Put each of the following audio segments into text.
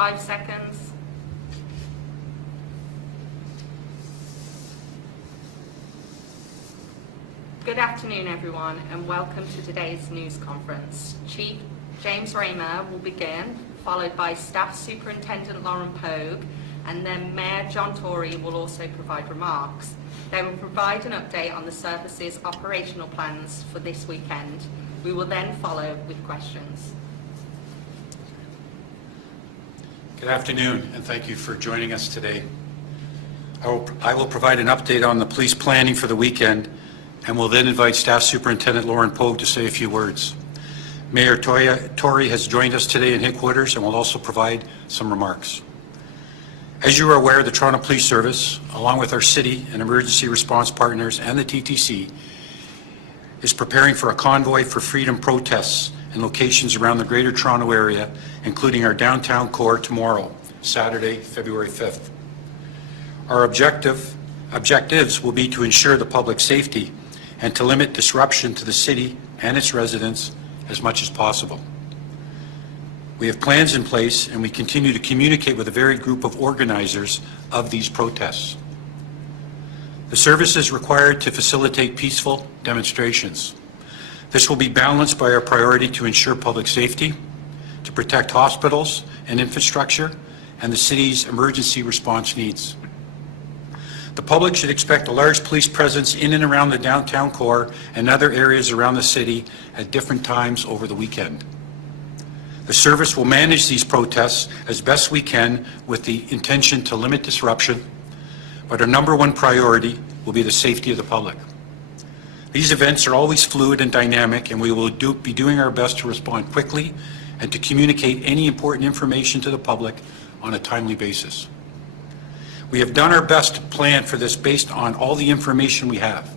5 seconds. Good afternoon, everyone, and welcome to today's news conference. Chief James Raymer will begin, followed by Staff Superintendent Lauren Pogue, and then Mayor John Tory will also provide remarks. They will provide an update on the service's operational plans for this weekend. We will then follow with questions. Good afternoon, and thank you for joining us today. I will provide an update on the police planning for the weekend, and will then invite Staff Superintendent Lauren Pogue to say a few words. Mayor Tory has joined us today in headquarters and will also provide some remarks. As you are aware, the Toronto Police Service, along with our city and emergency response partners and the TTC, is preparing for a convoy for freedom protests in locations around the Greater Toronto Area, including our downtown core tomorrow, Saturday, February 5th. Our objectives will be to ensure the public safety and to limit disruption to the city and its residents as much as possible. We have plans in place, and we continue to communicate with a varied group of organizers of these protests. The service is required to facilitate peaceful demonstrations. This will be balanced by our priority to ensure public safety, to protect hospitals and infrastructure, and the city's emergency response needs. The public should expect a large police presence in and around the downtown core and other areas around the city at different times over the weekend. The service will manage these protests as best we can with the intention to limit disruption, but our number one priority will be the safety of the public. These events are always fluid and dynamic, and we will be doing our best to respond quickly and to communicate any important information to the public on a timely basis. We have done our best to plan for this based on all the information we have.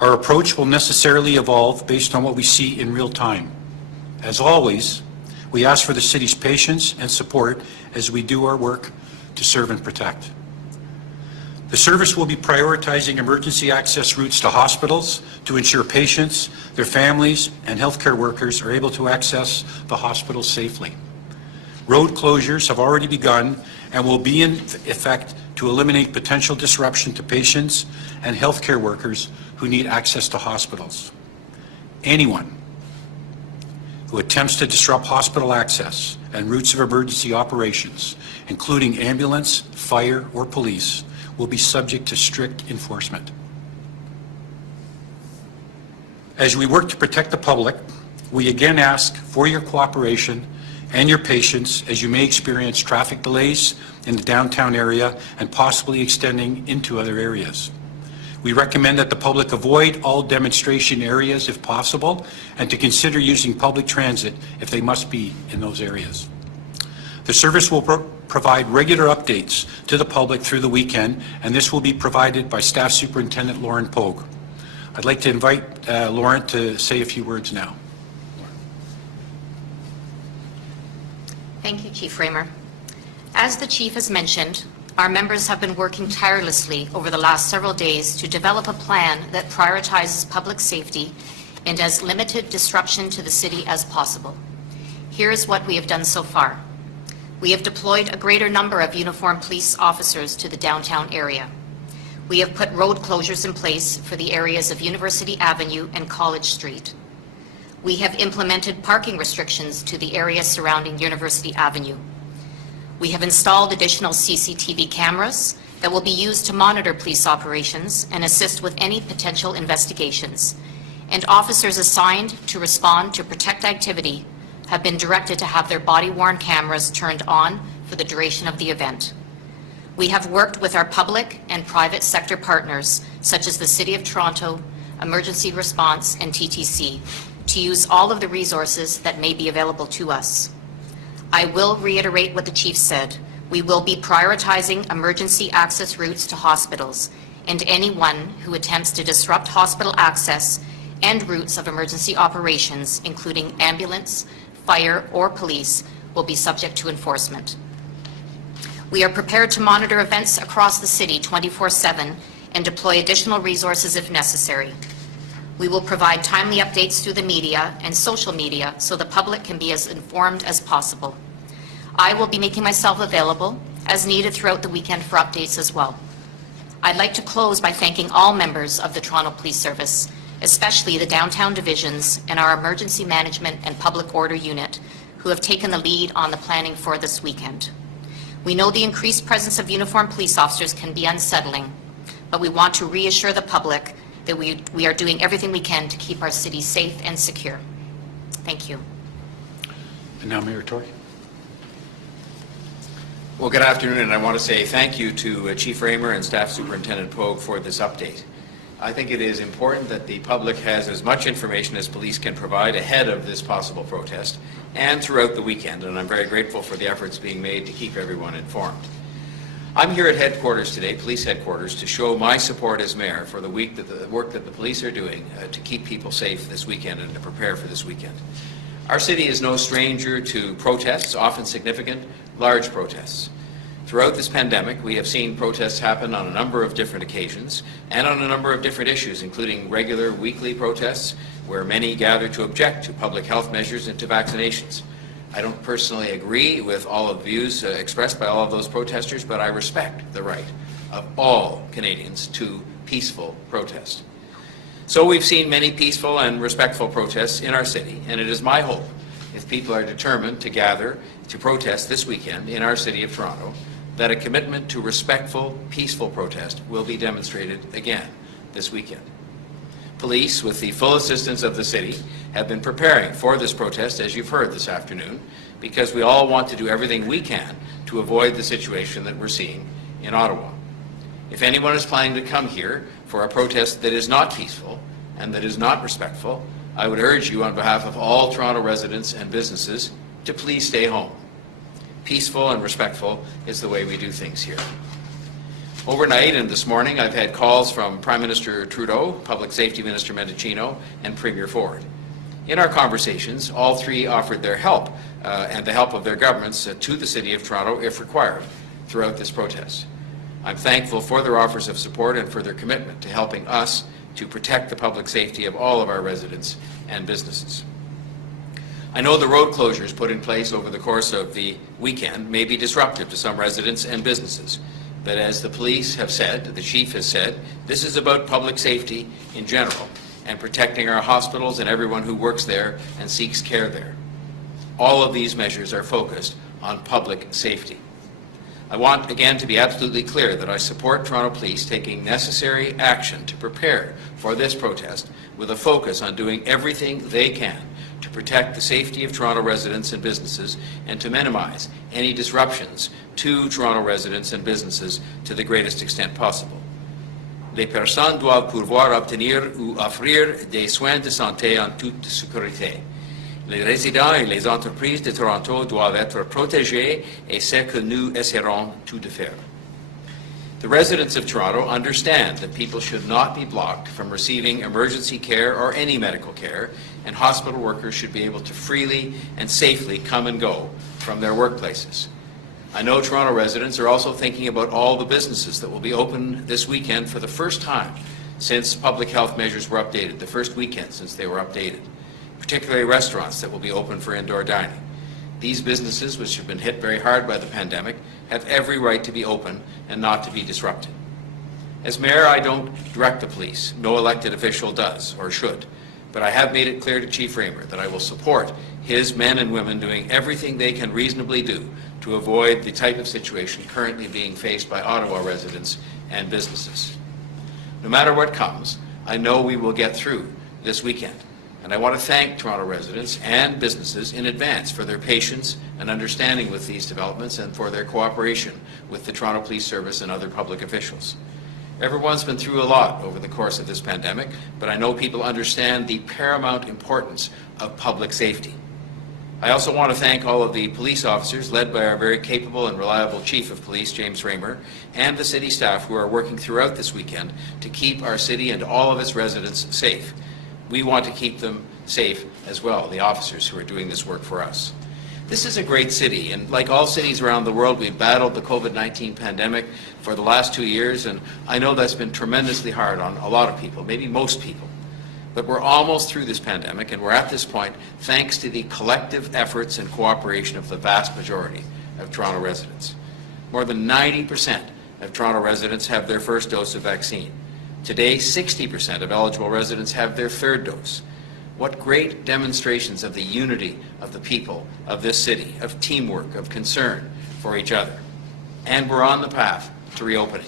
Our approach will necessarily evolve based on what we see in real time. As always, we ask for the city's patience and support as we do our work to serve and protect. The service will be prioritizing emergency access routes to hospitals to ensure patients, their families, and healthcare workers are able to access the hospitals safely. Road closures have already begun and will be in effect to eliminate potential disruption to patients and healthcare workers who need access to hospitals. Anyone who attempts to disrupt hospital access and routes of emergency operations, including ambulance, fire, or police, will be subject to strict enforcement. As we work to protect the public, we again ask for your cooperation and your patience as you may experience traffic delays in the downtown area and possibly extending into other areas. We recommend that the public avoid all demonstration areas if possible and to consider using public transit if they must be in those areas. The service will provide regular updates to the public through the weekend, and this will be provided by Staff Superintendent Lauren Pogue. I'd like to invite Lauren to say a few words now. Thank you, Chief Raymer. As the Chief has mentioned, our members have been working tirelessly over the last several days to develop a plan that prioritizes public safety and as limited disruption to the city as possible. Here is what we have done so far. We have deployed a greater number of uniformed police officers to the downtown area. We have put road closures in place for the areas of University Avenue and College Street. We have implemented parking restrictions to the area surrounding University Avenue. We have installed additional CCTV cameras that will be used to monitor police operations and assist with any potential investigations. And officers assigned to respond to protect activity have been directed to have their body-worn cameras turned on for the duration of the event. We have worked with our public and private sector partners, such as the City of Toronto, Emergency Response, and TTC, to use all of the resources that may be available to us. I will reiterate what the Chief said. We will be prioritizing emergency access routes to hospitals, and anyone who attempts to disrupt hospital access and routes of emergency operations, including ambulance, fire, or police, will be subject to enforcement. We are prepared to monitor events across the city 24/7 and deploy additional resources if necessary. We will provide timely updates through the media and social media so the public can be as informed as possible. I will be making myself available as needed throughout the weekend for updates as well. I'd like to close by thanking all members of the Toronto Police Service, especially the downtown divisions and our emergency management and public order unit, who have taken the lead on the planning for this weekend. We know the increased presence of uniformed police officers can be unsettling, but we want to reassure the public that we are doing everything we can to keep our city safe and secure. Thank you. And now Mayor Tory. Well, good afternoon, and I want to say thank you to Chief Raymer and Staff Superintendent Pogue for this update. I think it is important that the public has as much information as police can provide ahead of this possible protest and throughout the weekend, and I'm very grateful for the efforts being made to keep everyone informed. I'm here at headquarters today, police headquarters, to show my support as mayor for the work that the police are doing to keep people safe this weekend and to prepare for this weekend. Our city is no stranger to protests, often significant, large protests. Throughout this pandemic, we have seen protests happen on a number of different occasions and on a number of different issues, including regular weekly protests where many gather to object to public health measures and to vaccinations. I don't personally agree with all of the views expressed by all of those protesters, but I respect the right of all Canadians to peaceful protest. So we've seen many peaceful and respectful protests in our city, and it is my hope, if people are determined to gather to protest this weekend in our city of Toronto, that a commitment to respectful, peaceful protest will be demonstrated again this weekend. Police, with the full assistance of the city, have been preparing for this protest, as you've heard this afternoon, because we all want to do everything we can to avoid the situation that we're seeing in Ottawa. If anyone is planning to come here for a protest that is not peaceful and that is not respectful, I would urge you on behalf of all Toronto residents and businesses to please stay home. Peaceful and respectful is the way we do things here. Overnight and this morning, I've had calls from Prime Minister Trudeau, Public Safety Minister Mendicino, and Premier Ford. In our conversations, all three offered their help and the help of their governments to the City of Toronto, if required, throughout this protest. I'm thankful for their offers of support and for their commitment to helping us to protect the public safety of all of our residents and businesses. I know the road closures put in place over the course of the weekend may be disruptive to some residents and businesses, but as the police have said, the chief has said, this is about public safety in general and protecting our hospitals and everyone who works there and seeks care there. All of these measures are focused on public safety. I want again to be absolutely clear that I support Toronto Police taking necessary action to prepare for this protest with a focus on doing everything they can to protect the safety of Toronto residents and businesses and to minimize any disruptions to Toronto residents and businesses to the greatest extent possible. Les personnes doivent pouvoir obtenir ou offrir des soins de santé en toute sécurité. Les résidents et les entreprises de Toronto doivent être protégés et c'est ce que nous essaierons tout de faire. The residents of Toronto understand that people should not be blocked from receiving emergency care or any medical care, and hospital workers should be able to freely and safely come and go from their workplaces. I know Toronto residents are also thinking about all the businesses that will be open this weekend for the first time since public health measures were updated, the first weekend since they were updated, particularly restaurants that will be open for indoor dining. These businesses, which have been hit very hard by the pandemic, have every right to be open and not to be disrupted. As mayor, I don't direct the police. No elected official does or should. But I have made it clear to Chief Raymer that I will support his men and women doing everything they can reasonably do to avoid the type of situation currently being faced by Ottawa residents and businesses. No matter what comes, I know we will get through this weekend. And I want to thank Toronto residents and businesses in advance for their patience and understanding with these developments and for their cooperation with the Toronto Police Service and other public officials. Everyone's been through a lot over the course of this pandemic, but I know people understand the paramount importance of public safety. I also want to thank all of the police officers led by our very capable and reliable Chief of Police, James Raymer, and the city staff who are working throughout this weekend to keep our city and all of its residents safe. We want to keep them safe as well, the officers who are doing this work for us. This is a great city, and like all cities around the world, we've battled the COVID-19 pandemic for the last 2 years, and I know that's been tremendously hard on a lot of people, maybe most people. But we're almost through this pandemic, and we're at this point thanks to the collective efforts and cooperation of the vast majority of Toronto residents. More than 90% of Toronto residents have their first dose of vaccine. Today, 60% of eligible residents have their third dose. What great demonstrations of the unity of the people of this city, of teamwork, of concern for each other. And we're on the path to reopening.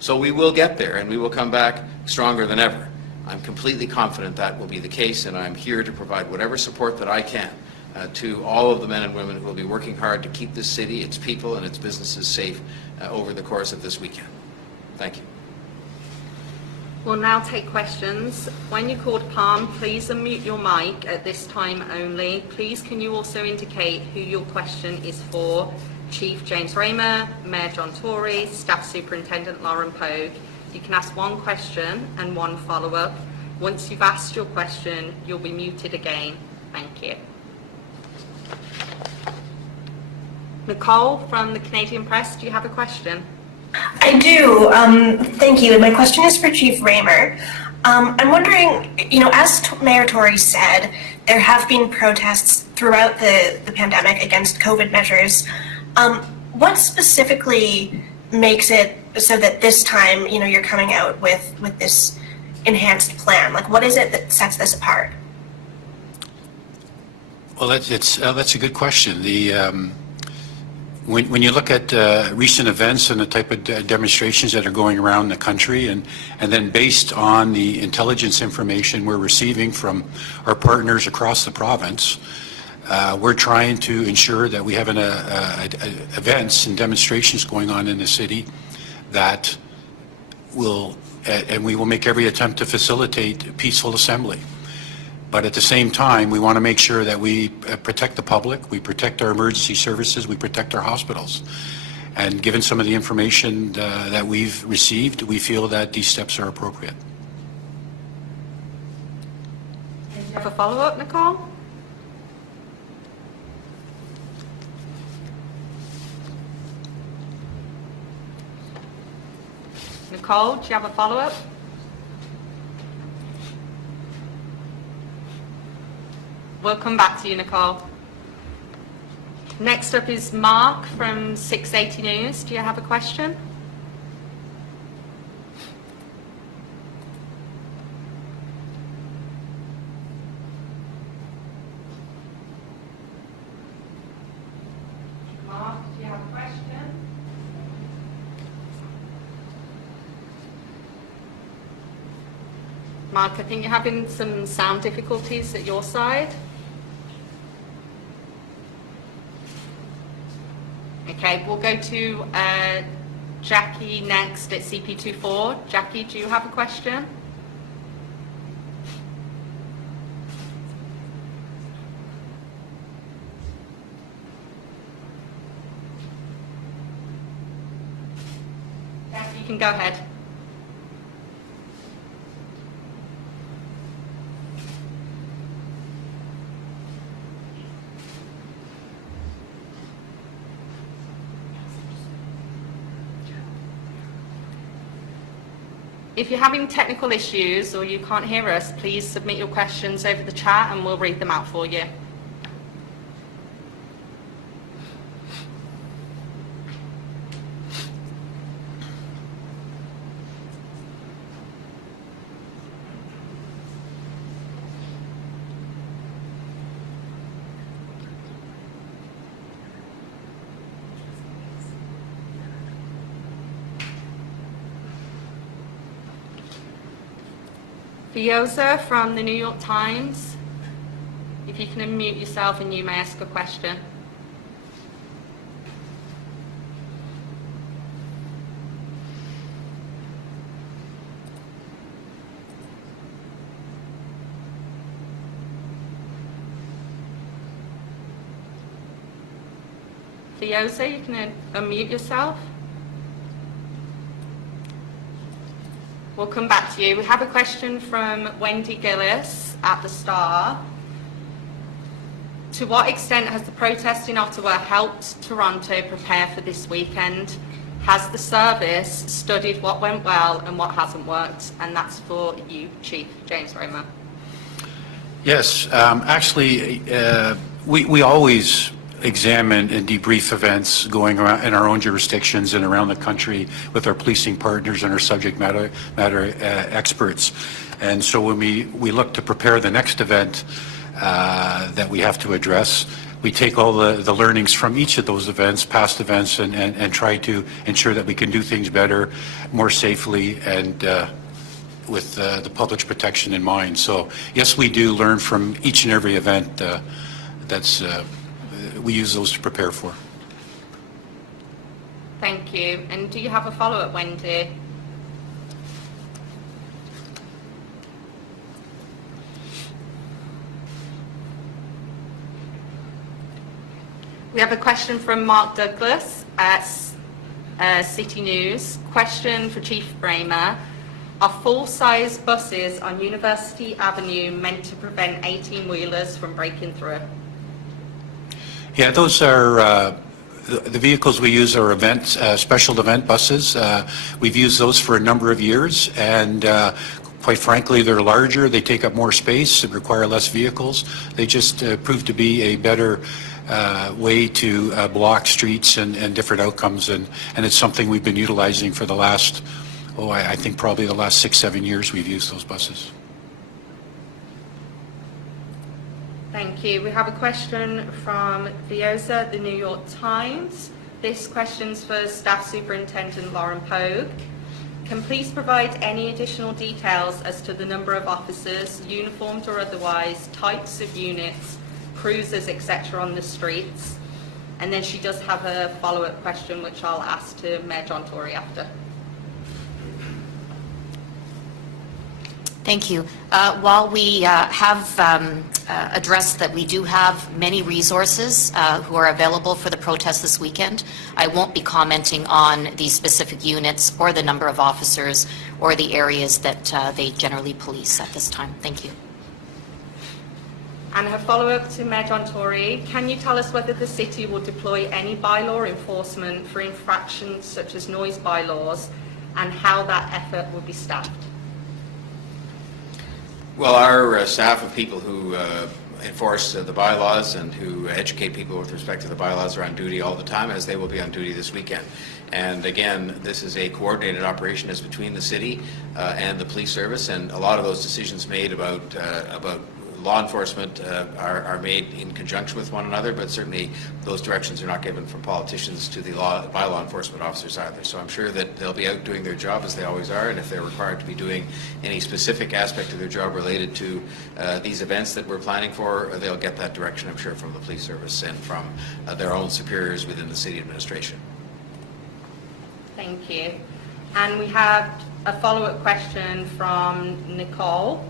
So we will get there, and we will come back stronger than ever. I'm completely confident that will be the case, and I'm here to provide whatever support that I can to all of the men and women who will be working hard to keep this city, its people, and its businesses safe over the course of this weekend. Thank you. We'll now take questions. When you're called upon, please unmute your mic at this time only. Please can you also indicate who your question is for? Chief James Raymer, Mayor John Tory, Staff Superintendent Lauren Pogue. You can ask one question and one follow-up. Once you've asked your question, you'll be muted again. Thank you. Nicole from the Canadian Press, do you have a question? I do. Thank you. My question is for Chief Raymer. I'm wondering, as Mayor Tory said, there have been protests throughout the pandemic against COVID measures. What specifically makes it so that this time, you're coming out with this enhanced plan? Like, what is it that sets this apart? Well, that's a good question. When you look at recent events and the type of demonstrations that are going around the country, and then based on the intelligence information we're receiving from our partners across the province, we're trying to ensure that we have events and demonstrations going on in the city that will, and we will make every attempt to facilitate peaceful assembly. But at the same time, we want to make sure that we protect the public, we protect our emergency services, we protect our hospitals. And given some of the information that we've received, we feel that these steps are appropriate. Do you have a follow-up, Nicole? Nicole, do you have a follow-up? We'll come back to you, Nicole. Next up is Mark from 680 News. Do you have a question? Mark, do you have a question? Mark, I think you're having some sound difficulties at your side. Okay, we'll go to Jackie next at CP24. Jackie, do you have a question? Jackie, you can go ahead. If you're having technical issues or you can't hear us, please submit your questions over the chat and we'll read them out for you. Fioza from the New York Times, if you can unmute yourself and you may ask a question. Fioza, you can unmute yourself. We'll come back to you. We have a question from Wendy Gillis at The Star. To what extent has the protest in Ottawa helped Toronto prepare for this weekend? Has the service studied what went well and what hasn't worked? And that's for you, Chief James Raymer. Yes, actually, we always examine and debrief events going around in our own jurisdictions and around the country with our policing partners and our subject matter experts. And so when we look to prepare the next event that we have to address, we take all the learnings from each of those events, past events, and try to ensure that we can do things better, more safely, and with the public's protection in mind. So yes, we do learn from each and every event. We use those to prepare for. Thank you. And do you have a follow-up, Wendy? We have a question from Mark Douglas at City News. Question for Chief Raymer. Are full-size buses on University Avenue meant to prevent 18-wheelers from breaking through? Yeah, those are the vehicles we use are special event buses. We've used those for a number of years, and quite frankly, they're larger, they take up more space, and require less vehicles. They just prove to be a better way to block streets and different outcomes, and it's something we've been utilizing for the last, I think probably the last 6-7 years we've used those buses. Thank you. We have a question from Vioza, the New York Times. This question's for Staff Superintendent Lauren Pogue. Can police provide any additional details as to the number of officers, uniformed or otherwise, types of units, cruisers, etc. on the streets? And then she does have a follow-up question which I'll ask to Mayor John Tory after. Thank you. While we have addressed that we do have many resources who are available for the protest this weekend, I won't be commenting on the specific units or the number of officers or the areas that they generally police at this time. Thank you. And her follow-up to Mayor John Tory, can you tell us whether the city will deploy any bylaw enforcement for infractions such as noise bylaws and how that effort will be staffed? Well, our staff of people who enforce the bylaws and who educate people with respect to the bylaws are on duty all the time, as they will be on duty this weekend. And again, this is a coordinated operation as between the city and the police service, and a lot of those decisions made about law enforcement are made in conjunction with one another, but certainly those directions are not given from politicians to the by law enforcement officers either. So I'm sure that they'll be out doing their job as they always are, and if they're required to be doing any specific aspect of their job related to these events that we're planning for, they'll get that direction, I'm sure, from the police service and from their own superiors within the city administration. Thank you. And we have a follow-up question from Nicole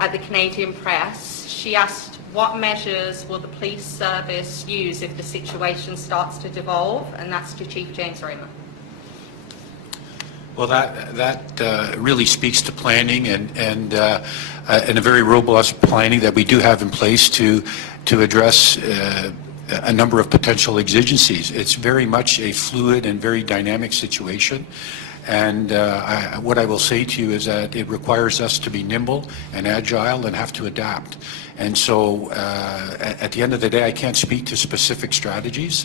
at the Canadian Press. She asked, what measures will the police service use if the situation starts to devolve? And that's to Chief James Raymer. Well, that really speaks to planning and a very robust planning that we do have in place to address a number of potential exigencies. It's very much a fluid and very dynamic situation. And what I will say to you is that it requires us to be nimble and agile and have to adapt. And so at the end of the day, I can't speak to specific strategies,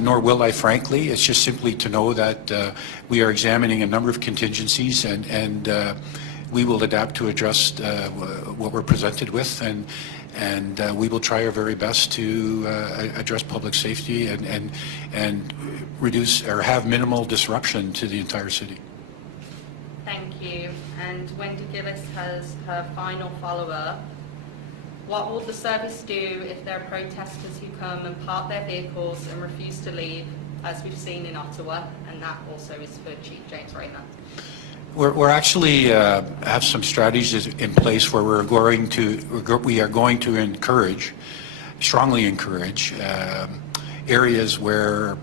nor will I, frankly. It's just simply to know that we are examining a number of contingencies, and we will adapt to address what we're presented with, and we will try our very best to address public safety and reduce or have minimal disruption to the entire city. Thank you. And Wendy Gillis has her final follow-up. What will the service do if there are protesters who come and park their vehicles and refuse to leave, as we've seen in Ottawa? And that also is for Chief James Raymer. We're actually have some strategies in place where we are going to encourage, strongly encourage, areas where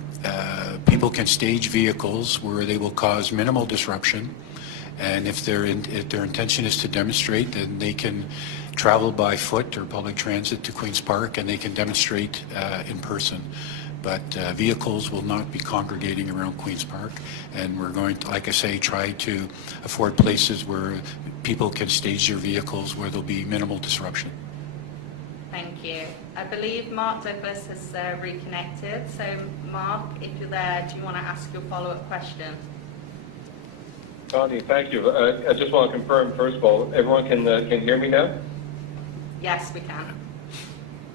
people can stage vehicles where they will cause minimal disruption, and if their intention is to demonstrate, then they can travel by foot or public transit to Queen's Park, and they can demonstrate in person. But vehicles will not be congregating around Queen's Park, and we're going to, like I say, try to afford places where people can stage their vehicles where there'll be minimal disruption. Thank you. I believe Mark Douglas has reconnected. So, Mark, if you're there, do you want to ask your follow-up question? Connie, thank you. I just want to confirm, first of all, everyone can hear me now? Yes, we can.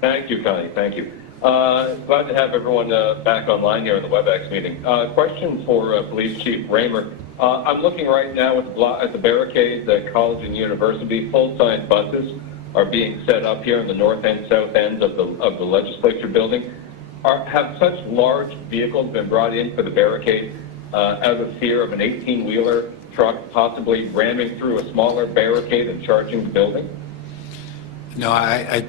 Thank you, Connie. Thank you. Glad to have everyone back online here in the WebEx meeting. Question for Police Chief Raymer. I'm looking right now at the barricades at College and University. Full-size buses are being set up here in the north and south ends of the legislature building. Have such large vehicles been brought in for the barricade out of fear of an 18-wheeler truck possibly ramming through a smaller barricade and charging the building? No, I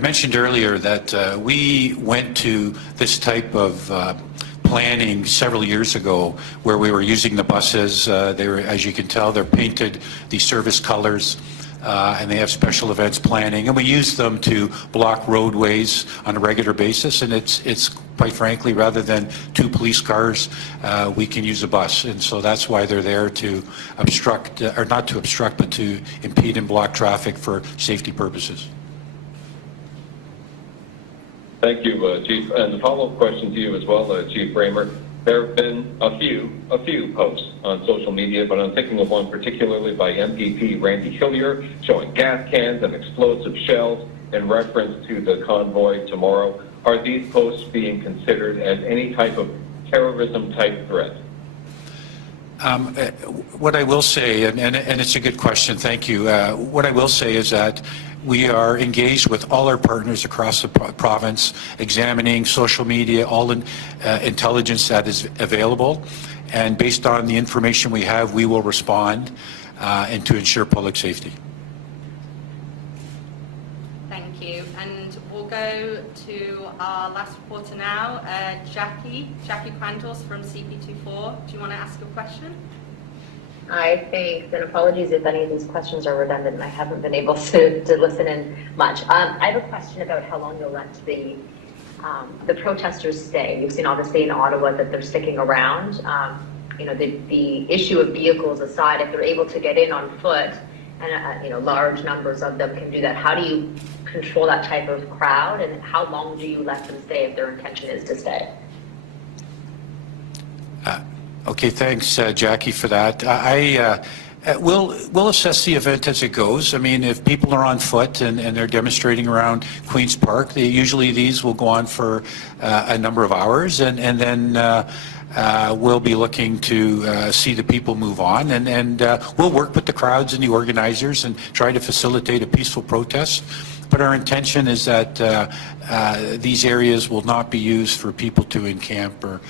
mentioned earlier that we went to this type of planning several years ago where we were using the buses. They were, as you can tell, they're painted these service colors. And they have special events planning, and we use them to block roadways on a regular basis. And it's quite frankly, rather than 2 police cars, we can use a bus, and so that's why they're there to obstruct, or not to obstruct, but to impede and block traffic for safety purposes. Thank you, Chief. And the follow-up question to you as well, Chief Raymer. There have been a few posts on social media, but I'm thinking of one particularly by MPP Randy Hillier showing gas cans and explosive shells in reference to the convoy tomorrow. Are these posts being considered as any type of terrorism-type threat? What I will say, and it's a good question, thank you. What I will say is that we are engaged with all our partners across the province, examining social media, all intelligence that is available, and based on the information we have, we will respond and to ensure public safety. Thank you. And we'll go to our last reporter now, Jackie Crandall from CP24. Do you want to ask a question? Hi, thanks, and apologies if any of these questions are redundant. I haven't been able to listen in much. I have a question about how long you'll let the protesters stay. You've seen obviously in Ottawa that they're sticking around. You know, the issue of vehicles aside, if they're able to get in on foot, and you know, large numbers of them can do that, how do you control that type of crowd, and how long do you let them stay if their intention is to stay? Okay, thanks, Jackie, for that. We'll assess the event as it goes. I mean, if people are on foot and they're demonstrating around Queen's Park, usually these will go on for a number of hours, and then we'll be looking to see the people move on, and we'll work with the crowds and the organizers and try to facilitate a peaceful protest. But our intention is that these areas will not be used for people to encamp or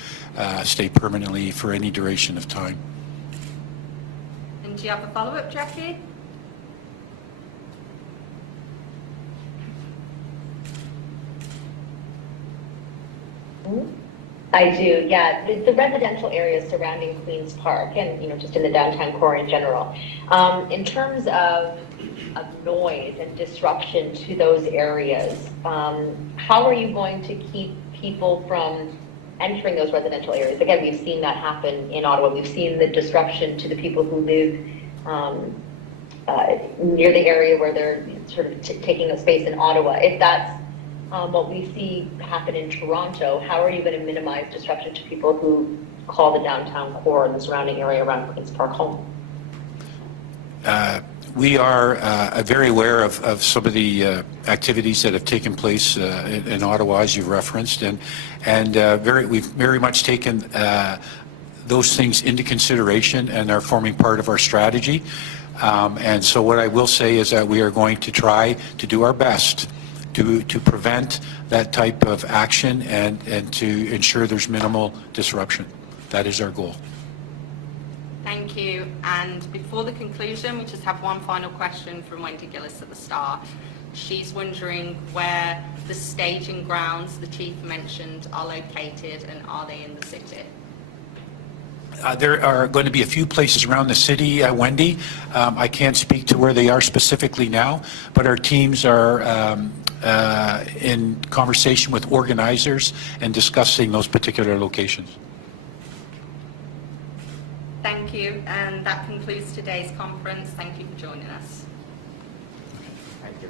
stay permanently for any duration of time. And do you have a follow-up, Jackie? I do, yeah. The residential areas surrounding Queen's Park and, you know, just in the downtown core in general. In terms of noise and disruption to those areas, how are you going to keep people from entering those residential areas? Again, we've seen that happen in Ottawa. We've seen the disruption to the people who live near the area where they're sort of taking up space in Ottawa. If that's what we see happen in Toronto, how are you going to minimize disruption to people who call the downtown core and the surrounding area around Queen's Park home? We are very aware of some of the activities that have taken place in Ottawa, as you've referenced, and we've very much taken those things into consideration and are forming part of our strategy. And so what I will say is that we are going to try to do our best to prevent that type of action and to ensure there's minimal disruption. That is our goal. Thank you. And before the conclusion, we just have one final question from Wendy Gillis at the Star. She's wondering where the staging grounds the Chief mentioned are located, and are they in the city? There are going to be a few places around the city, Wendy. I can't speak to where they are specifically now, but our teams are in conversation with organizers and discussing those particular locations. Thank you, and that concludes today's conference. Thank you for joining us. Thank you.